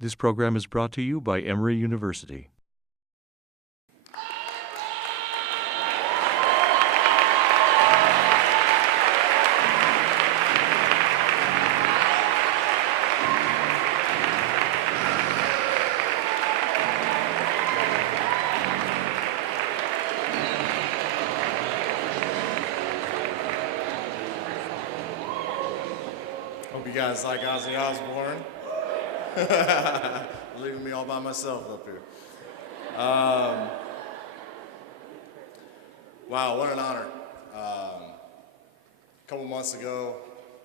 This program is brought to you by Emory University. Hope you guys like Ozzy Osbourne. Leaving me all by myself up here. Wow, what an honor. A couple months ago,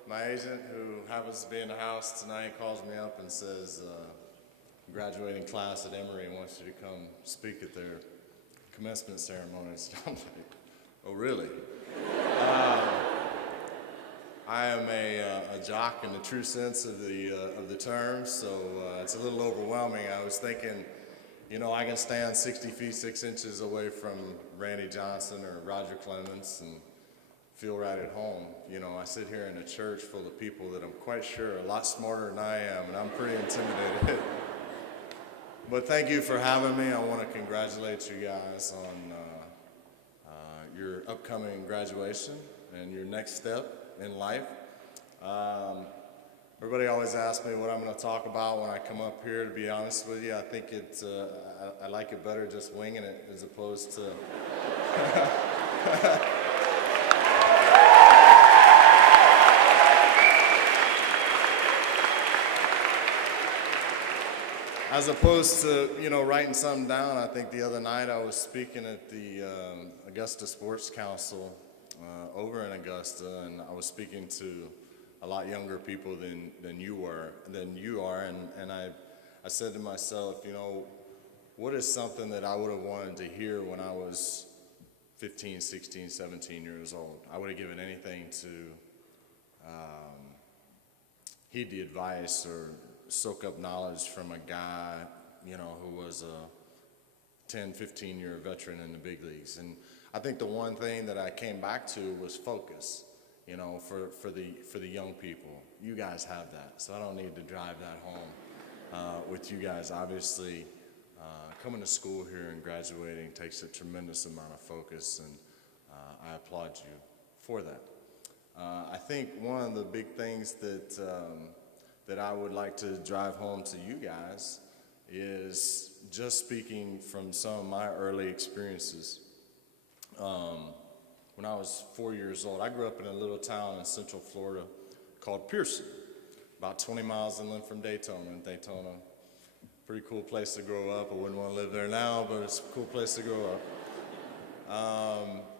my agent, who happens to be in the house tonight, calls me up and says, graduating class at Emory wants you to come speak at their commencement ceremonies. I'm like, oh, really? I am a jock in the true sense of the term, so it's a little overwhelming. I was thinking, you know, I can stand 60 feet 6 inches away from Randy Johnson or Roger Clemens and feel right at home. You know, I sit here in a church full of people that I'm quite sure are a lot smarter than I am, and I'm pretty intimidated. But thank you for having me. I want to congratulate you guys on your upcoming graduation and your next step in life. Everybody always asks me what I'm going to talk about when I come up here. To be honest with you, I think I like it better just winging it as opposed to you know, writing something down. I think the other night I was speaking at the Augusta Sports Council over in Augusta, and I was speaking to a lot younger people than you are, and I said to myself, you know, what is something that I would have wanted to hear when I was 15, 16, 17 years old? I would have given anything to heed the advice or soak up knowledge from a guy, you know, who was a 10, 15-year veteran in the big leagues. And I think the one thing that I came back to was focus, you know, for the young people. You guys have that, so I don't need to drive that home with you guys. Obviously, coming to school here and graduating takes a tremendous amount of focus, and I applaud you for that. I think one of the big things that I would like to drive home to you guys is just speaking from some of my early experiences. When I was 4 years old, I grew up in a little town in Central Florida called Pearson, about 20 miles inland from Daytona. Daytona, pretty cool place to grow up. I wouldn't want to live there now, but it's a cool place to grow up.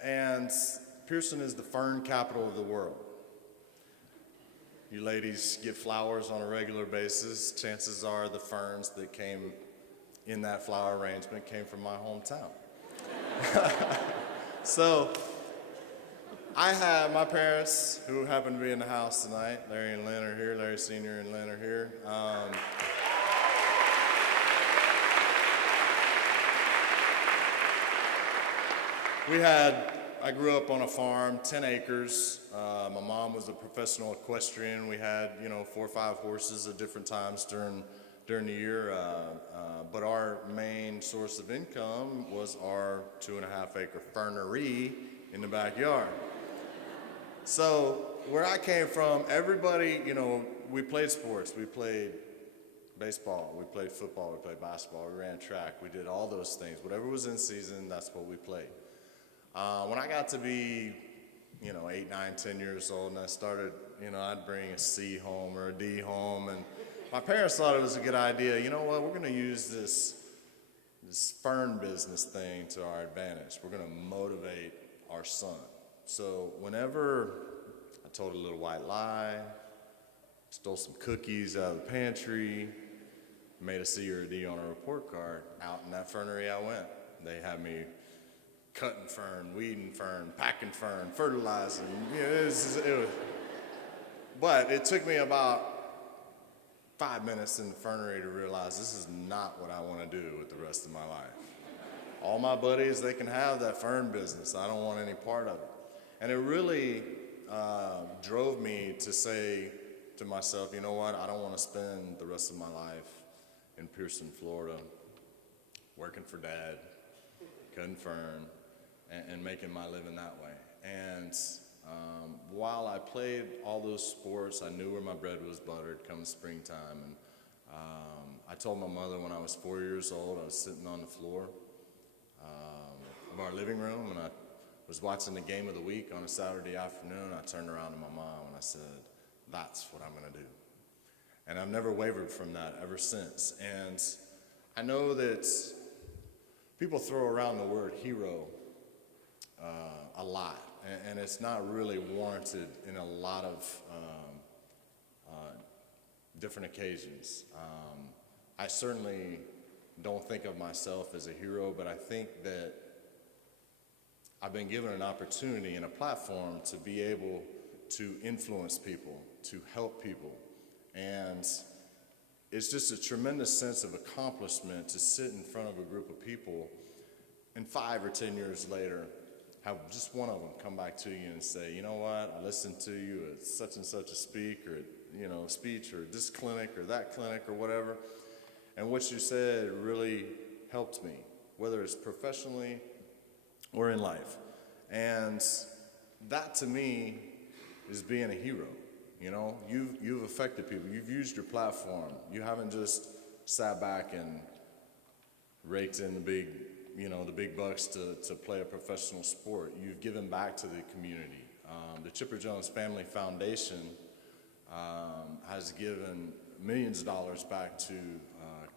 And Pearson is the fern capital of the world. You ladies get flowers on a regular basis. Chances are the ferns that came in that flower arrangement came from my hometown. So I have my parents, who happen to be in the house tonight. Larry and Lynn are here. Larry Sr. and Lynn are here. I grew up on a farm, 10 acres. My mom was a professional equestrian. We had, you know, 4 or 5 horses at different times during the year. But our main source of income was our 2.5 acre fernery in the backyard. So where I came from, everybody, you know, we played sports. We played baseball, we played football, we played basketball, we ran track, we did all those things. Whatever was in season, that's what we played. When I got to be, you know, 8, 9, 10 years old, and I started, you know, I'd bring a C home or a D home, and my parents thought it was a good idea. You know what, we're going to use this fern business thing to our advantage. We're going to motivate our son. So whenever I told a little white lie, stole some cookies out of the pantry, made a C or a D on a report card, out in that fernery I went. They had me cutting fern, weeding fern, packing fern, fertilizing. You know, but it took me about 5 minutes in the fernery to realize this is not what I want to do with the rest of my life. All my buddies, they can have that fern business. I don't want any part of it. And it really drove me to say, to myself, you know what, I don't want to spend the rest of my life in Pearson, Florida, working for Dad, cutting fern, and making my living that way. And while I played all those sports, I knew where my bread was buttered come springtime. And I told my mother when I was 4 years old, I was sitting on the floor of our living room, and I was watching the game of the week on a Saturday afternoon. I turned around to my mom and I said, that's what I'm going to do. And I've never wavered from that ever since. And I know that people throw around the word hero a lot, and it's not really warranted in a lot of different occasions. I certainly don't think of myself as a hero, but I think that I've been given an opportunity and a platform to be able to influence people, to help people. And it's just a tremendous sense of accomplishment to sit in front of a group of people and 5 or 10 years later have just one of them come back to you and say, you know what, I listened to you at such and such a speech or this clinic or that clinic or whatever, and what you said really helped me, whether it's professionally or in life. And that to me is being a hero. You know, you've affected people. You've used your platform. You haven't just sat back and raked in the big bucks to play a professional sport. You've given back to the community. The Chipper Jones Family Foundation has given millions of dollars back to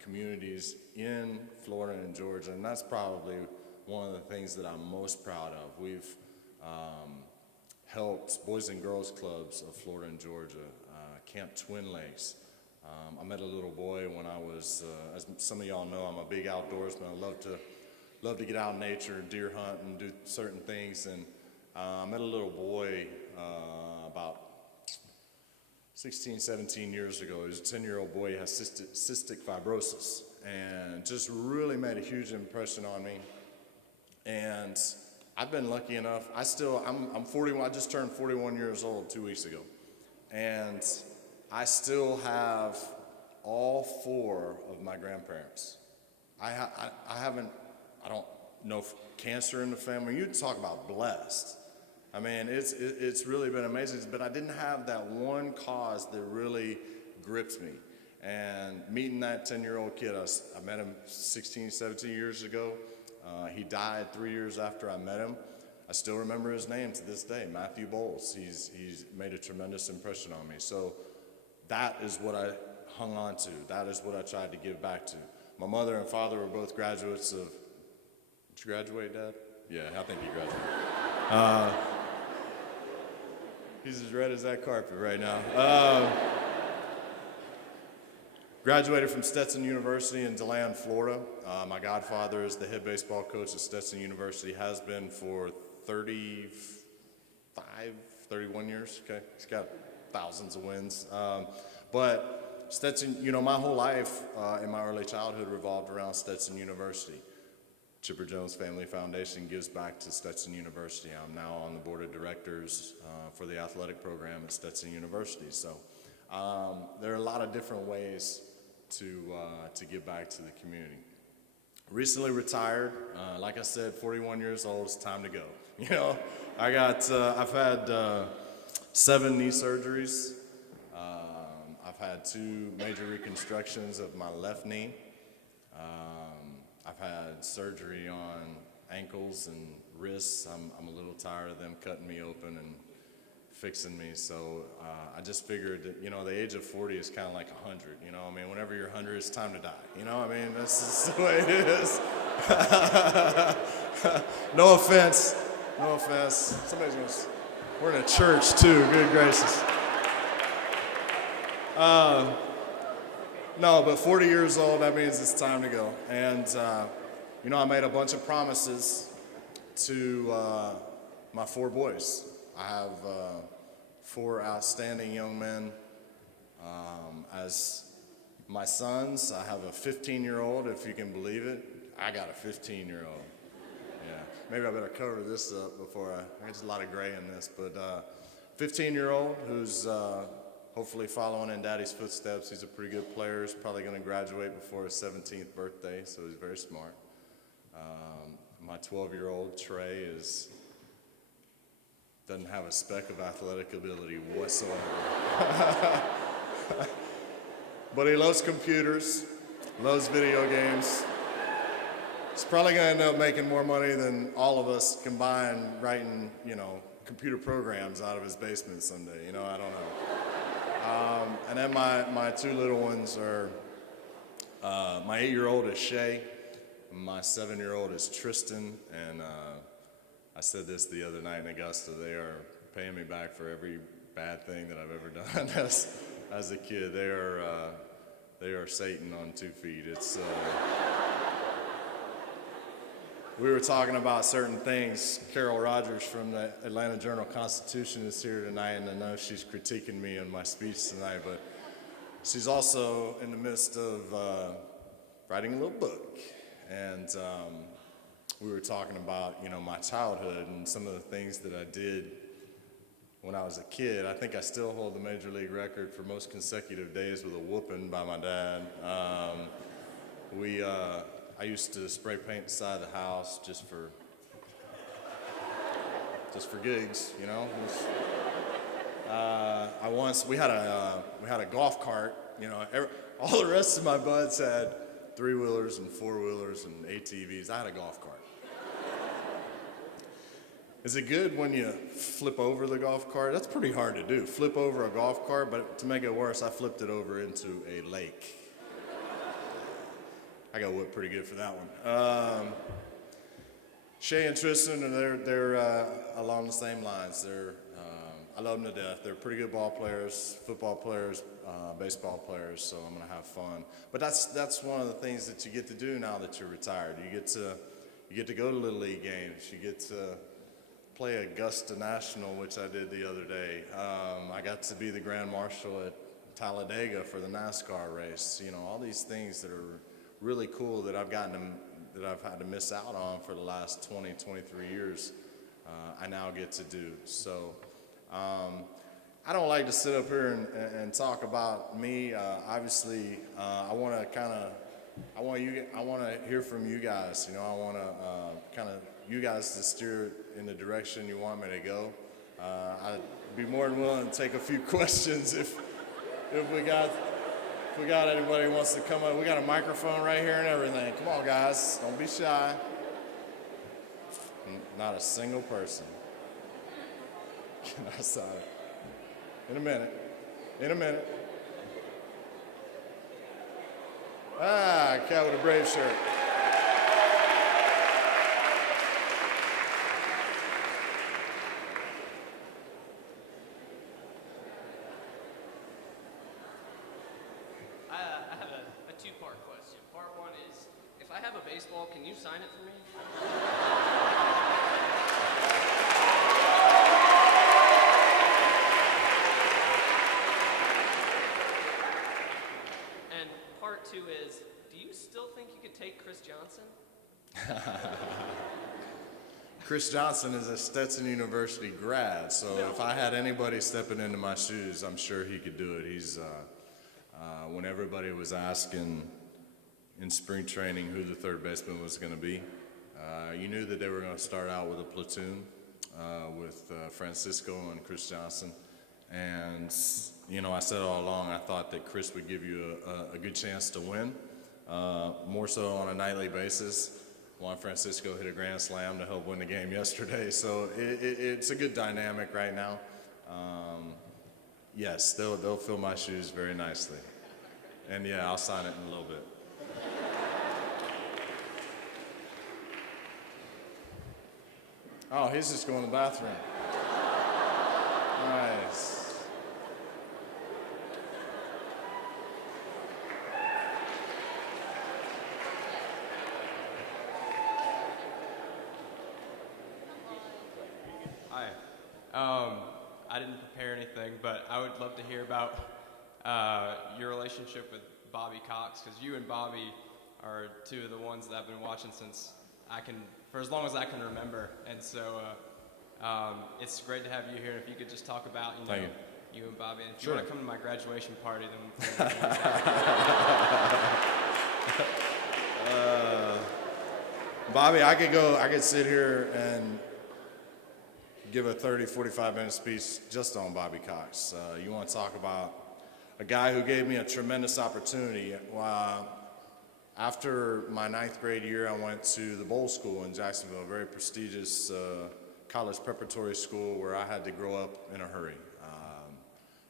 communities in Florida and Georgia, and that's probably one of the things that I'm most proud of. We've helped Boys and Girls Clubs of Florida and Georgia, Camp Twin Lakes. I met a little boy when I was, as some of y'all know, I'm a big outdoorsman. I love to get out in nature, deer hunt, and do certain things. And I met a little boy about 16, 17 years ago. He was a 10-year-old boy. He has cystic fibrosis, and just really made a huge impression on me. And I've been lucky enough. I'm 41. I just turned 41 years old 2 weeks ago, and I still have all 4 of my grandparents. I don't know if cancer in the family. You talk about blessed. I mean, it's really been amazing. But I didn't have that one cause that really gripped me. And meeting that 10-year-old kid, I met him 16, 17 years ago. He died 3 years after I met him. I still remember his name to this day, Matthew Bowles. He's made a tremendous impression on me. So that is what I hung on to. That is what I tried to give back to. My mother and father were both graduates of, did you graduate, Dad? Yeah, I think you graduated. He's as red as that carpet right now. Graduated from Stetson University in DeLand, Florida. My godfather is the head baseball coach at Stetson University, has been for 31 years. Okay, he's got thousands of wins. But Stetson, my whole life in my early childhood revolved around Stetson University. Chipper Jones Family Foundation gives back to Stetson University. I'm now on the board of directors for the athletic program at Stetson University. So there are a lot of different ways to give back to the community. Recently retired, like I said, 41 years old. It's time to go. I've had 7 knee surgeries. I've had 2 major reconstructions of my left knee. I've had surgery on ankles and wrists. I'm a little tired of them cutting me open and fixing me. So I just figured that, the age of 40 is kind of like 100. Whenever you're 100, it's time to die. That's just the way it is. No offense. Somebody's going to, we're in a church too, good gracious. No, but 40 years old, that means it's time to go. And, I made a bunch of promises to my 4 boys. I have 4 outstanding young men as my sons. I have a 15-year-old, if you can believe it. I got a 15-year-old. Yeah, maybe I better cover this up before there's a lot of gray in this, but 15-year-old who's hopefully following in Daddy's footsteps. He's a pretty good player. He's probably going to graduate before his 17th birthday, so he's very smart. My 12-year-old Trey doesn't have a speck of athletic ability whatsoever. But he loves computers, loves video games. He's probably going to end up making more money than all of us combined writing, computer programs out of his basement someday. I don't know. And then my two little ones are, my 8-year-old is Shay, my 7-year-old is Tristan, and I said this the other night in Augusta. They are paying me back for every bad thing that I've ever done as a kid. They are Satan on 2 feet. It's we were talking about certain things. Carol Rogers from the Atlanta Journal-Constitution is here tonight, and I know she's critiquing me on my speech tonight, but she's also in the midst of writing a little book. And we were talking about, my childhood and some of the things that I did when I was a kid. I think I still hold the major league record for most consecutive days with a whooping by my dad. I used to spray paint the side of the house just for gigs, we had a golf cart. All the rest of my buds had 3-wheelers and 4-wheelers and ATVs. I had a golf cart. Is it good when you flip over the golf cart? That's pretty hard to do. Flip over a golf cart, but to make it worse, I flipped it over into a lake. I got whipped pretty good for that one. Shay and Tristan, they're along the same lines. I love them to death. They're pretty good ball players, football players, baseball players, so I'm going to have fun. But that's one of the things that you get to do now that you're retired. You get to go to Little League games. You get to play Augusta National, which I did the other day. I got to be the Grand Marshal at Talladega for the NASCAR race. All these things that are really cool that I've had to miss out on for the last 20, 23 years, I now get to do. So I don't like to sit up here and talk about me. Obviously, I want to hear from you guys. I want to you guys to steer it in the direction you want me to go. I'd be more than willing to take a few questions if we got anybody who wants to come up. We got a microphone right here and everything. Come on, guys. Don't be shy. Not a single person. Get outside. In a minute. Cat with a Brave shirt. I have a two-part question. Part one is, if I have a baseball, can you sign it for me? And part two is, do you still think you could take Chris Johnson? Chris Johnson is a Stetson University grad, so if I had anybody stepping into my shoes, I'm sure he could do it. He's when everybody was asking in spring training who the third baseman was going to be, you knew that they were going to start out with a platoon with Francisco and Chris Johnson. And, I said all along, I thought that Chris would give you a good chance to win, more so on a nightly basis. Juan Francisco hit a grand slam to help win the game yesterday, so it's a good dynamic right now. Yes, they'll fill my shoes very nicely. And yeah, I'll sign it in a little bit. Oh, he's just going to the bathroom. Nice. Hi. I didn't prepare anything, but I would love to hear about your relationship with Bobby Cox, because you and Bobby are two of the ones that I've been watching for as long as I can remember, and so it's great to have you here. If you could just talk about, Thank you. you and Bobby. And if Sure. you want to come to my graduation party, then Bobby, I could sit here and give a 30, 45-minute speech just on Bobby Cox. You want to talk about a guy who gave me a tremendous opportunity. After my 9th grade year, I went to the Bowl School in Jacksonville, a very prestigious college preparatory school where I had to grow up in a hurry.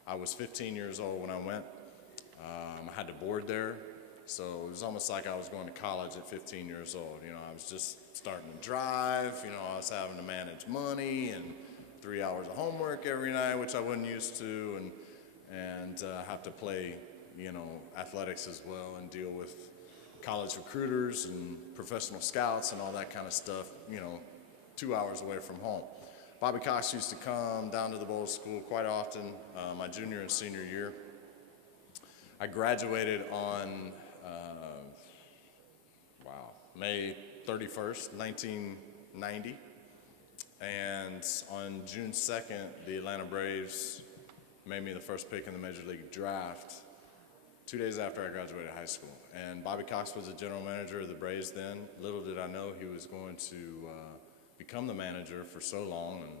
I was 15 years old when I went. I had to board there, so it was almost like I was going to college at 15 years old. You know, I was just starting to drive. You know, I was having to manage money and 3 hours of homework every night, which I wasn't used to, and have to play, you know, athletics as well and deal with college recruiters and professional scouts and all that kind of stuff, you know, 2 hours away from home. Bobby Cox used to come down to the Bowl School quite often my junior and senior year. I graduated on, May 31st, 1990. And on June 2nd, the Atlanta Braves made me the first pick in the Major League Draft 2 days after I graduated high school. And Bobby Cox was the general manager of the Braves then. Little did I know he was going to become the manager for so long and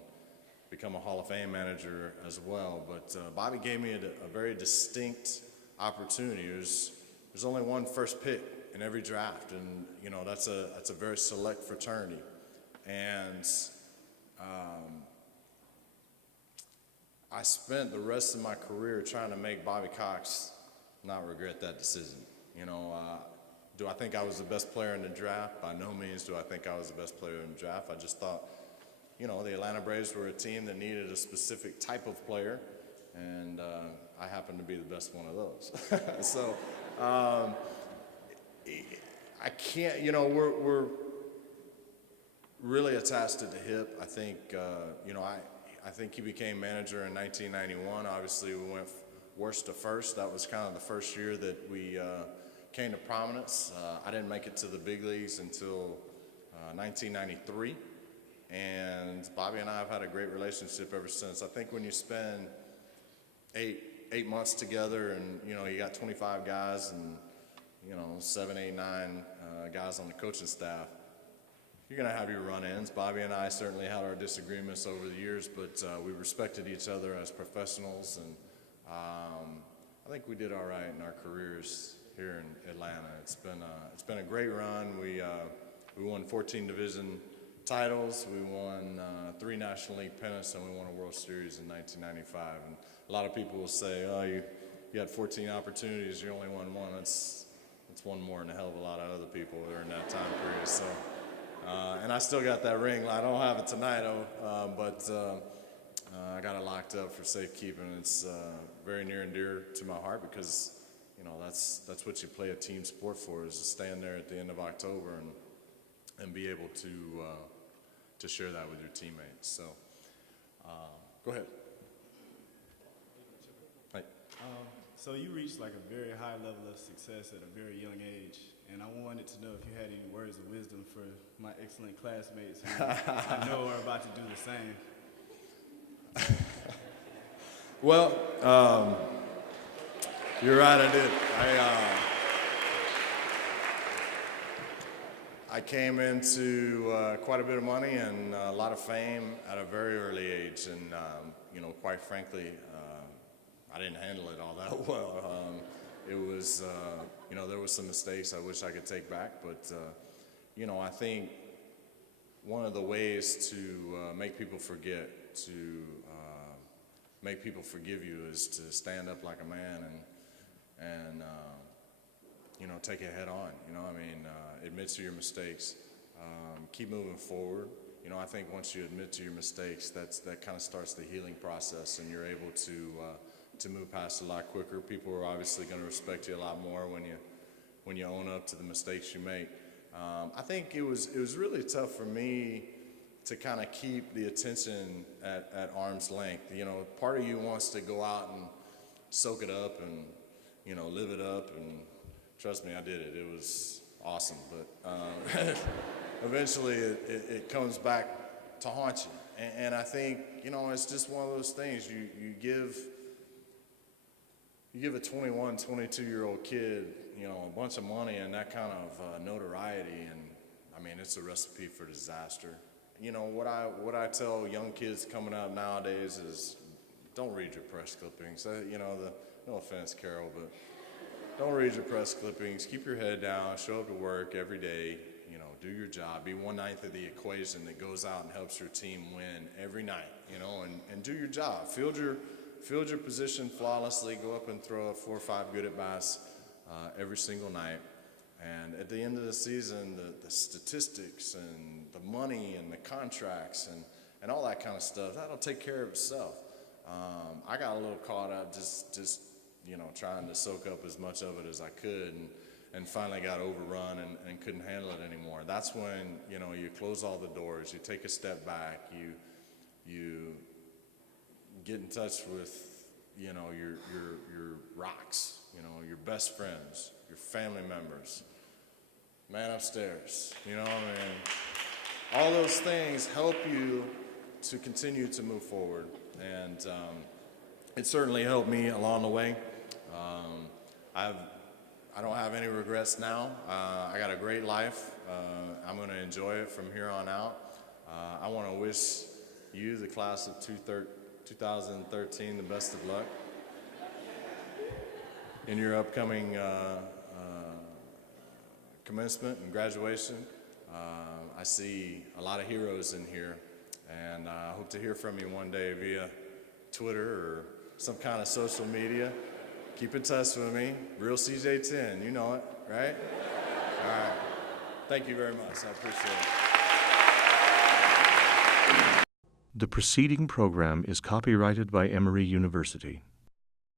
become a Hall of Fame manager as well. But Bobby gave me a very distinct opportunity. There's only one first pick in every draft, and you know that's a very select fraternity. And I spent the rest of my career trying to make Bobby Cox not regret that decision. You know, do I think I was the best player in the draft? By no means do I think I was the best player in the draft. I just thought, you know, the Atlanta Braves were a team that needed a specific type of player, and I happened to be the best one of those. So I can't, you know, we're really attached to the hip. I think, you know, I think he became manager in 1991. Obviously, we went worst to first. That was kind of the first year that we came to prominence. I didn't make it to the big leagues until 1993. And Bobby and I have had a great relationship ever since. I think when you spend eight months together and, you know, you got 25 guys and, you know, 7, 8, 9 guys on the coaching staff, you're going to have your run-ins. Bobby and I certainly had our disagreements over the years, but we respected each other as professionals, and I think we did all right in our careers here in Atlanta. It's been a great run. We won 14 division titles. We won 3 National League pennants, and we won a World Series in 1995. And a lot of people will say, "Oh, you had 14 opportunities. You only won one." It's one more than a hell of a lot of other people during that time period. So. And I still got that ring. I don't have it tonight, but I got it locked up for safekeeping. It's very near and dear to my heart because, you know, that's what you play a team sport for, is to stand there at the end of October and be able to share that with your teammates. So, go ahead. Hi. So you reached like a very high level of success at a very young age, and I wanted to know if you had any words of wisdom for my excellent classmates who I know are about to do the same. Well, you're right, I did. I came into quite a bit of money and a lot of fame at a very early age, and you know, quite frankly, I didn't handle it all that well. It was, you know, there was some mistakes I wish I could take back, but you know, I think one of the ways to make people forget, to make people forgive you, is to stand up like a man and you know, take it head on. You know, I mean, admit to your mistakes, keep moving forward. You know, I think once you admit to your mistakes, that kind of starts the healing process, and you're able to move past a lot quicker. People are obviously going to respect you a lot more when you own up to the mistakes you make. I think it was really tough for me to kind of keep the attention at arm's length. You know, part of you wants to go out and soak it up and, you know, live it up, and trust me, I did it. It was awesome, but eventually it comes back to haunt you. And I think, you know, it's just one of those things. You give you give a 21, 22-year-old kid, you know, a bunch of money and that kind of notoriety, and I mean, it's a recipe for disaster. You know, what I tell young kids coming up nowadays is, don't read your press clippings. You know, no offense, Carol, but don't read your press clippings. Keep your head down. Show up to work every day. You know, do your job. Be 1/9 of the equation that goes out and helps your team win every night. You know, and do your job. Field your position flawlessly. Go up and throw 4 or 5 good at bats every single night. And at the end of the season, the statistics and the money and the contracts and all that kind of stuff, that'll take care of itself. I got a little caught up just you know, trying to soak up as much of it as I could, and finally got overrun and couldn't handle it anymore. That's when, you know, you close all the doors, you take a step back, you get in touch with, you know, your rocks, you know, your best friends, your family members, man upstairs, you know, and all those things help you to continue to move forward. And it certainly helped me along the way. I don't have any regrets now. I got a great life. I'm going to enjoy it from here on out. I want to wish you, the class of 2013, the best of luck in your upcoming commencement and graduation. I see a lot of heroes in here, and I hope to hear from you one day via Twitter or some kind of social media. Keep in touch with me. Real CJ10, you know it, right? All right. Thank you very much. I appreciate it. The preceding program is copyrighted by Emory University.